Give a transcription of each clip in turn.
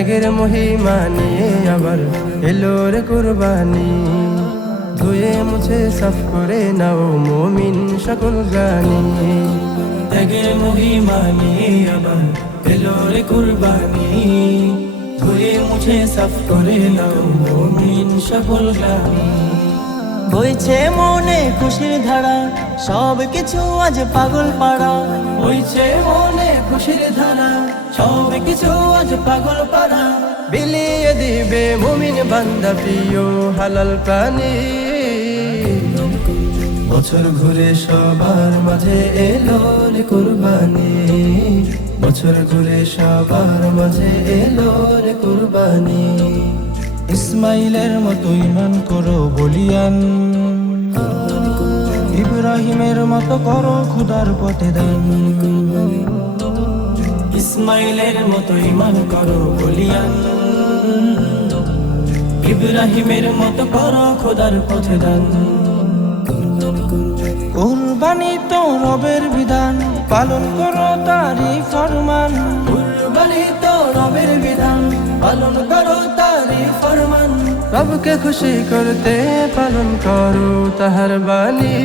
ত্যাগের মহিমা নিয়ে আবার এলো রে কুরবানি। ধুয়ে মুছে সাফ করে নাও মুমিন সকল গানি। ত্যাগের মহিমা নিয়ে আবার এলো রে কুরবানি। ধুয়ে মুছে সাফ করে নাও মুমিন সকল গানি। বইছে মনে খুশির ধারা, সব কিছু আজ পাগল পাড়া। বইছে মনে খুশির ধারা, সব কিছু আজ পাগল পাড়া। বিলিয়ে দিবে মুমিন বান্দা প্রিয় হালাল প্রাণী। বছর ঘুরে সবার মাঝে এলো রে কুরবানি। বছর ঘুরে সবার মাঝে এলো রে কুরবানি। ইসমাইলের মতো ঈমান করো বলিয়ান, ইব্রাহিমের মতো করো খুদার পথে দান। ইসমাইলের মতো ঈমান করো বলিয়ান, ইব্রাহিমের মতো করো খুদার পথে দান। কুরবানি তো রবের বিধান, পালন করো তারই ফরমান। কুরবানি তো রবের বিধান, পালন করো তারই ফরমান। রবকে খুশি করতে পালন করো তাহার বাণী।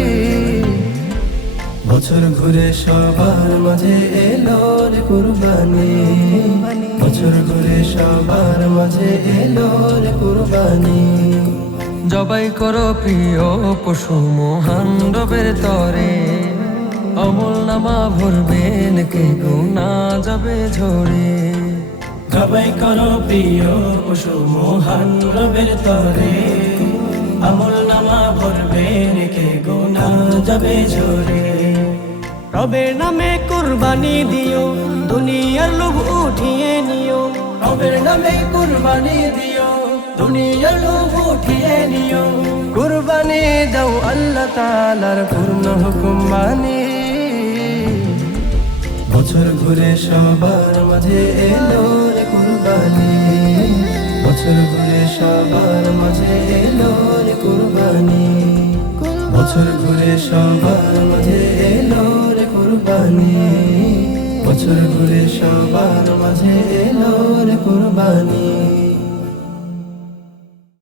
বছর ঘুরে সবার মাঝে এলো রে কুরবানি। বছর ঘুরে সবার মাঝে এলো রে কুরবানি। জবাই করো প্রিয় পশু মহান রবের তরে। আমল নামা ভরবে নাকি গুনা যাবে ঝরে। জবাই করো প্রিয় পশু মহান রবের তরে। আমল নামা ভরবে রেখে গুনা যাবে ঝরে। রবের নামে কুরবানি দিও, দুনিয়ার লোভ উঠিয়ে নিও। রবের নামে কুরবানি দিও, দুনিয়ার লোভ উঠিয়ে নিও। কুরবানি দাও আল্লাহ তাআলার পূর্ণ হুকুম মানি। বছর ঘুরে সবার মাঝে এলো রে কুরবানি। বছর ঘুরে সবার মাঝে এলো রে কুরবানি। বছর ঘুরে সবার মাঝে এলো রে কুরবানি। বছর ঘুরে সবার মাঝে এলো রে কুরবানি।